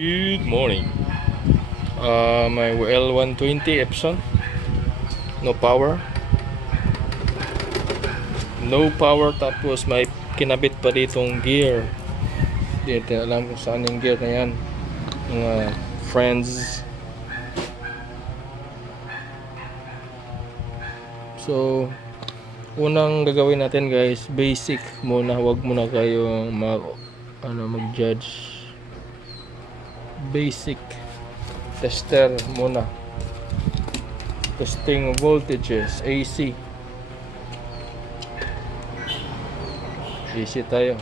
Good morning. My l120 Epson. No power. No power, tapos may kinabit pa ditong gear. Hindi natin alam kung saan yung gear na yan. Mga friends. So, unang gagawin natin guys, basic muna. Huwag muna kayong mag-judge. Basic tester muna. Testing voltages, AC. AC tayo.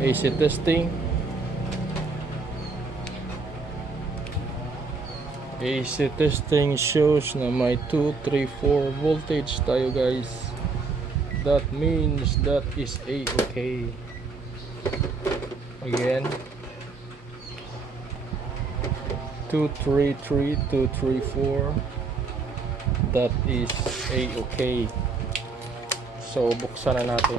AC testing. AC testing shows na may 2, 3, 4 voltage tayo guys. That means that is A-okay. Again, 2, 3, 3, 2, 3, 4. That is A-okay. So buksan na natin.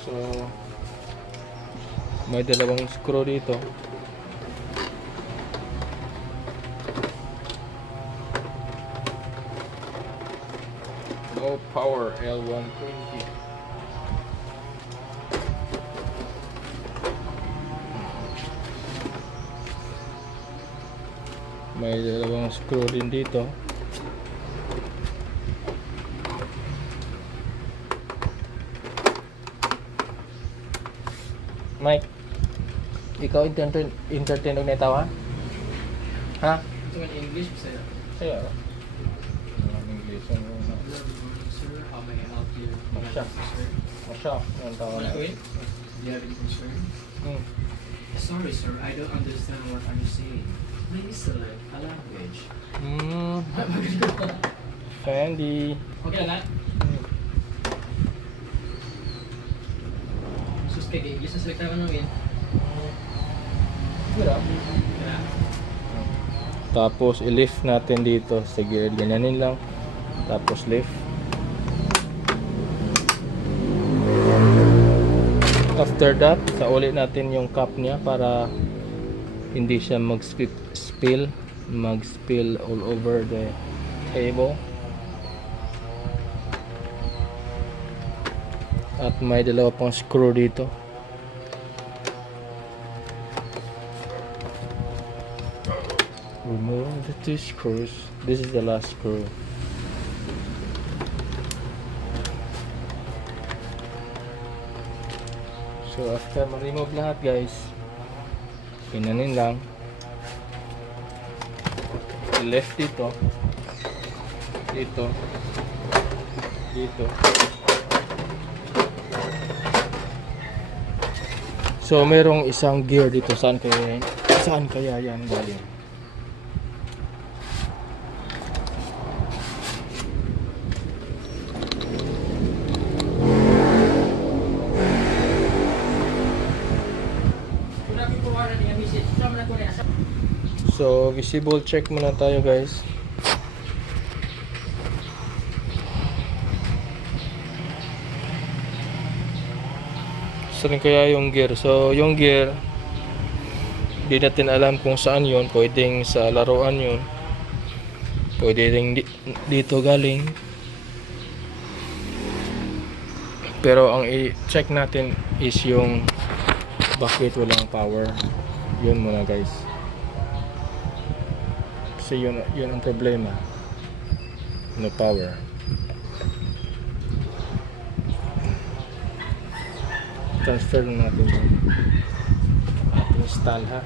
So may dalawang screw dito. No power, L120. May dalawang screw din dito. Mike, ikaw entertain og netaw ha? Ha? Ito in English, sir. Sayo. English ang Sir, how may I help you? Masya. Masya. Ang tawag na. Do you have any concern? Sorry, sir. I don't understand what I'm saying. Please select a language. Fendi. Okay na? Sus, kaya English na select ka namin. Kaya? Tapos i-lift natin dito sa gear. Ganyanin lang. Tapos lift. After that, sauli natin yung cup niya para hindi siya mag-spill all over the table. At may dalawa pang screw dito. Remove the 2 screws. This is the last screw. So after ma-remove lahat guys, pinanin lang. Left dito. Dito. Dito. So merong isang gear dito. Saan kaya yan galing? So visible check muna tayo guys. Saan kaya yung gear? So yung gear, di natin alam kung saan yun. Pwedeng sa laruan yun, pwedeng dito galing. Pero ang i-check natin is yung bakit walang power. Yun muna guys. Kasi yun ang problema. No power. Transfer lang natin yun. At install ha.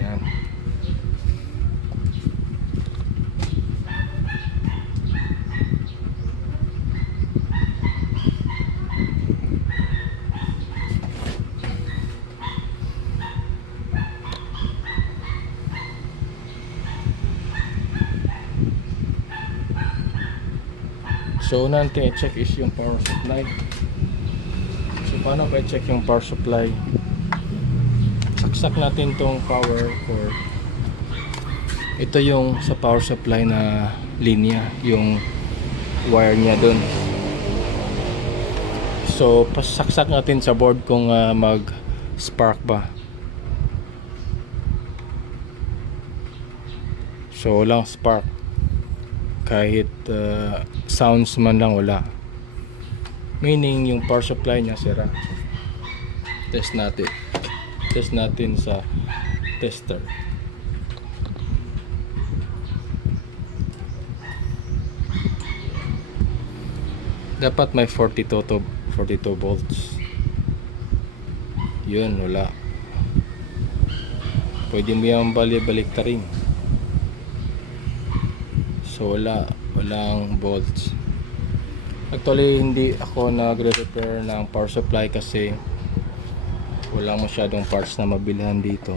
Yan. So una natin i-check is yung power supply. So paano ba i-check yung power supply? Saksak natin tong power cord. Ito yung sa power supply na linya, yung wire niya dun. So pasaksak natin sa board kung mag spark ba. So walang spark, kahit sounds man lang wala, meaning yung power supply niya sira. Test natin sa tester. Dapat may 42 volts. Yun, wala. Pwede mo yung balik ta rin. So walang volts. Actually hindi ako nagre-repair ng power supply kasi walang masyadong parts na mabilhan dito.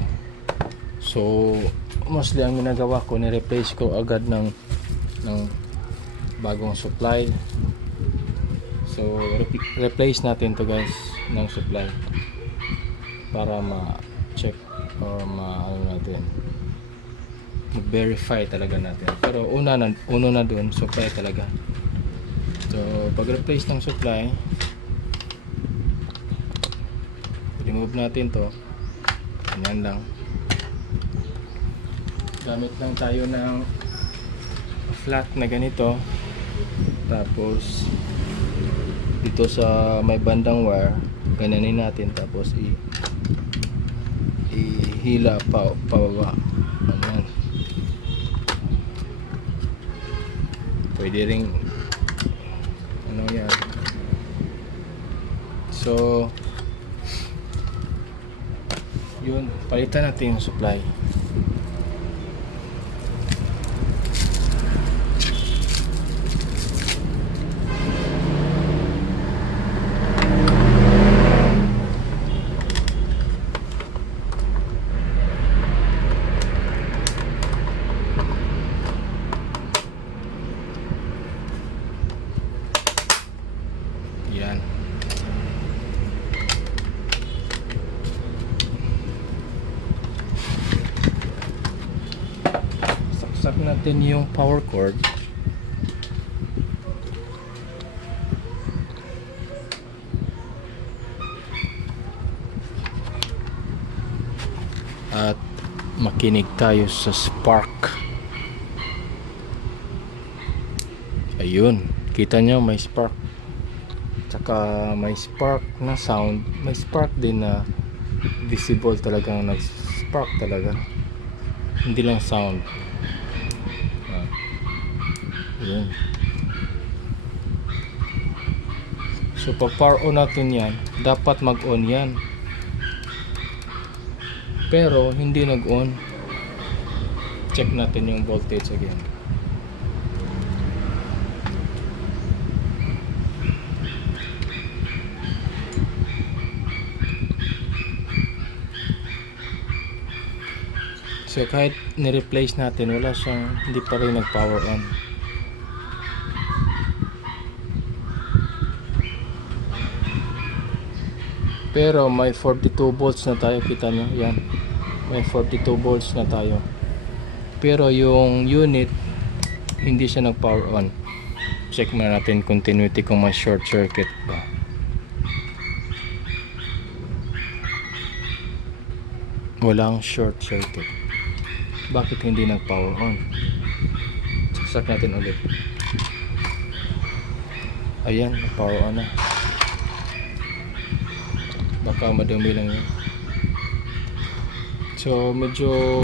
So mostly ang ginagawa ko, ni-replace ko agad ng bagong supply. So replace natin to guys ng supply para ma-check or ano natin, mag-verify talaga natin. Pero uno na dun, supply talaga. So pag replace ng supply, remove natin to. Ganyan lang. Gamit lang tayo ng flat na ganito. Tapos dito sa may bandang wire, gananin natin, tapos ihila pababa. Ayan. Pwede ring ano yan. So yun, palitan natin yung supply. Yan. Saksak natin yung power cord. At makinig tayo sa spark. Ayun, kita nyo may spark. Tsaka may spark na sound, may spark din na visible, talagang nag-spark talaga, hindi lang sound. Yun. So pag power on natin yan, dapat mag-on yan, pero hindi nag-on. Check natin yung voltage again. So kahit ni-replace natin, wala siyang, hindi pa rin nag-power on. Pero may 42 volts na tayo, kita nyo, yan. May 42 volts na tayo. Pero yung unit, hindi siya nag-power on. Check na natin continuity kung may short circuit ba. Walang short circuit. Bakit hindi nag-power on? Saksak natin ulit. Ayan, nag-power on na. Baka madumi lang yun. So medyo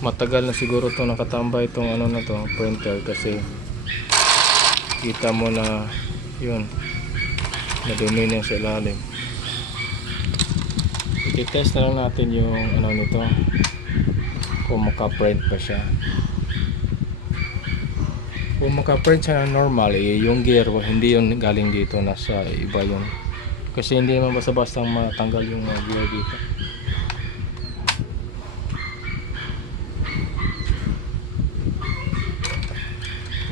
matagal na siguro to nakatambay itong ano na to, printer, kasi kita mo na yun, nadumi na sa ilalim. I-test na lang natin yung ano nito, kung maka-print pa siya. Kung maka-print siya na normal, yung gear hindi yun galing dito, nasa iba yun. Kasi hindi naman basta-basta matanggal yung gear dito.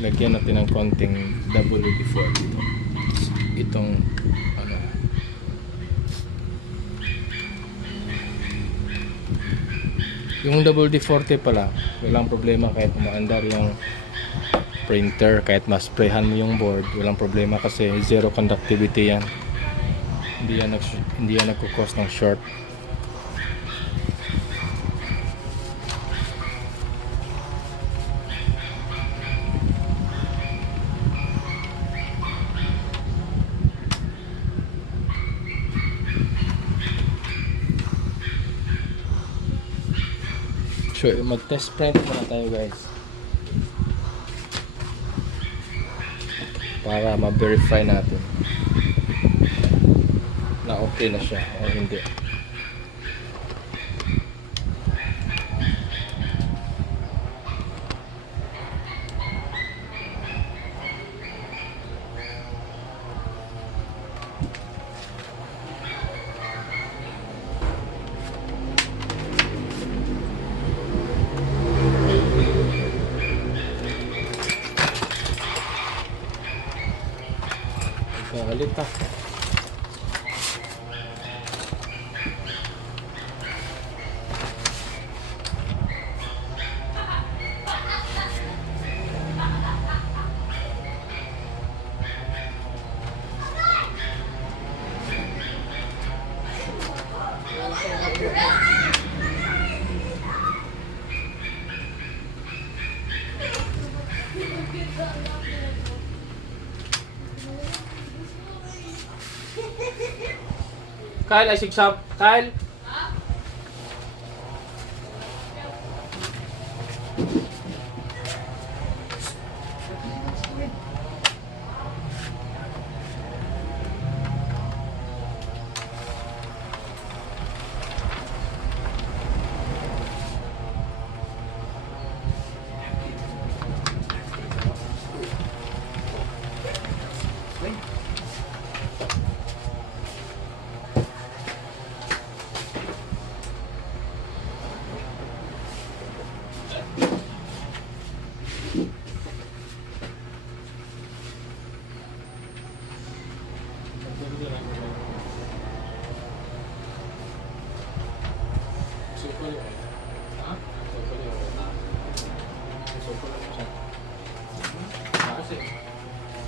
Lagyan natin ng konting WD-40 dito. Itong ano, Yung WD-40 pala, walang problema kahit umaandar yung printer, kahit ma-sprayhan mo yung board, walang problema kasi zero conductivity yan. Hindi yan nagko-cause ng short. So, mag-test print muna tayo guys. Para ma-verify natin na okay na siya o hindi. Galit ah. Kyle, ay sigsap. Kyle.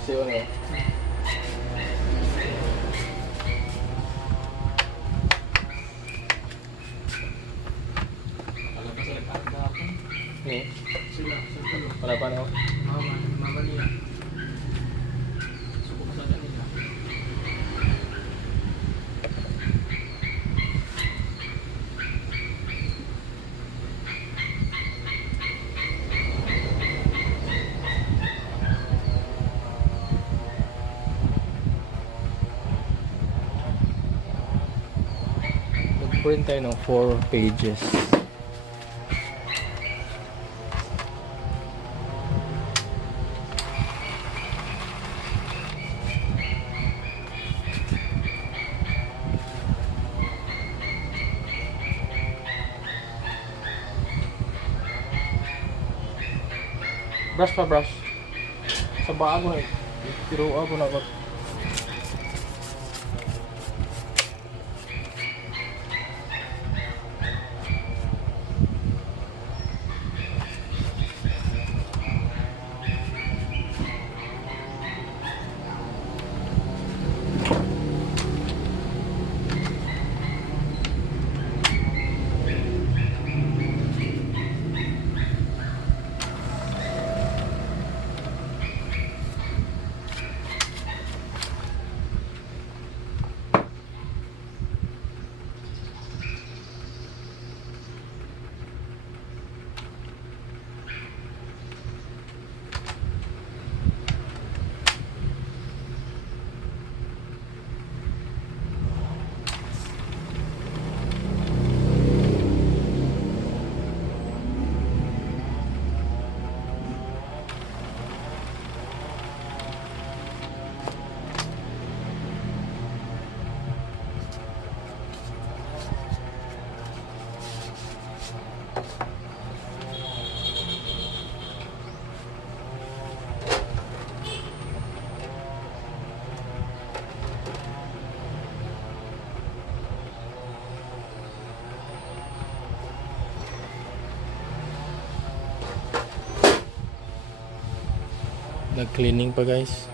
Kasi ano? Alam pa sa nagkakita ako. Sila, sa tulo. Wala pa na. Mama niya. Suko ka sa kanila. Print tayo ng 4 pages. Brush pa brush. Sa bago na. Tiro ako na ako. Nag-cleaning pa guys.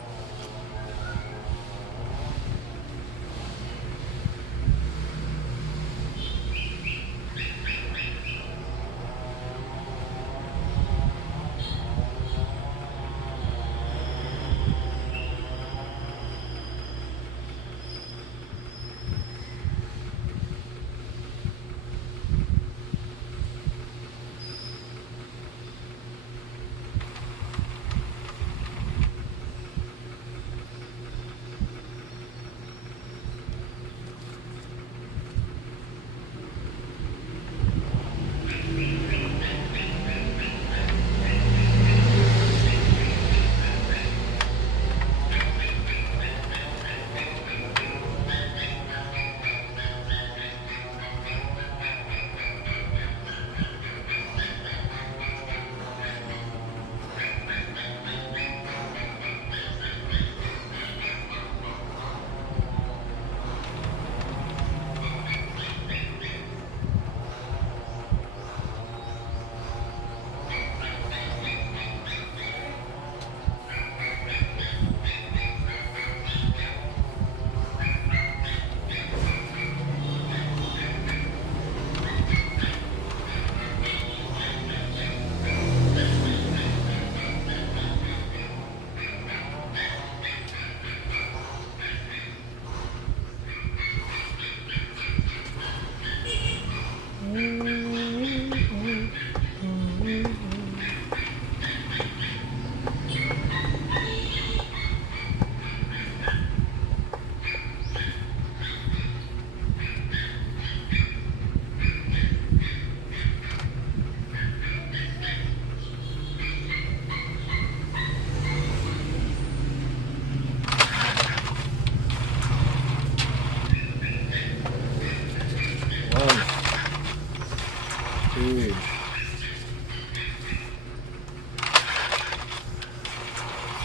Good.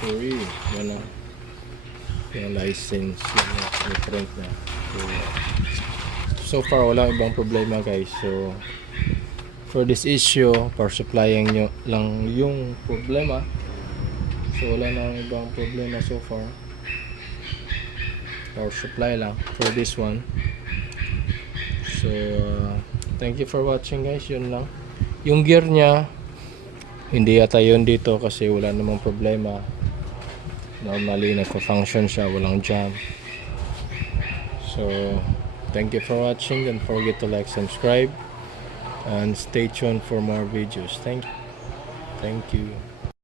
Sorry, yan na. Yung license, yung print na. So far, walang ibang problema guys. So, for this issue, power supplying nyo lang yung problema. So, wala nang ibang problema so far. Power supply lang for this one. So, thank you for watching guys. Yun lang. Yung gear niya, hindi yata yun dito kasi wala namang problema. Normally, nagpa-function siya. Walang jam. So, thank you for watching. Don't forget to like, subscribe, and stay tuned for more videos. Thank you.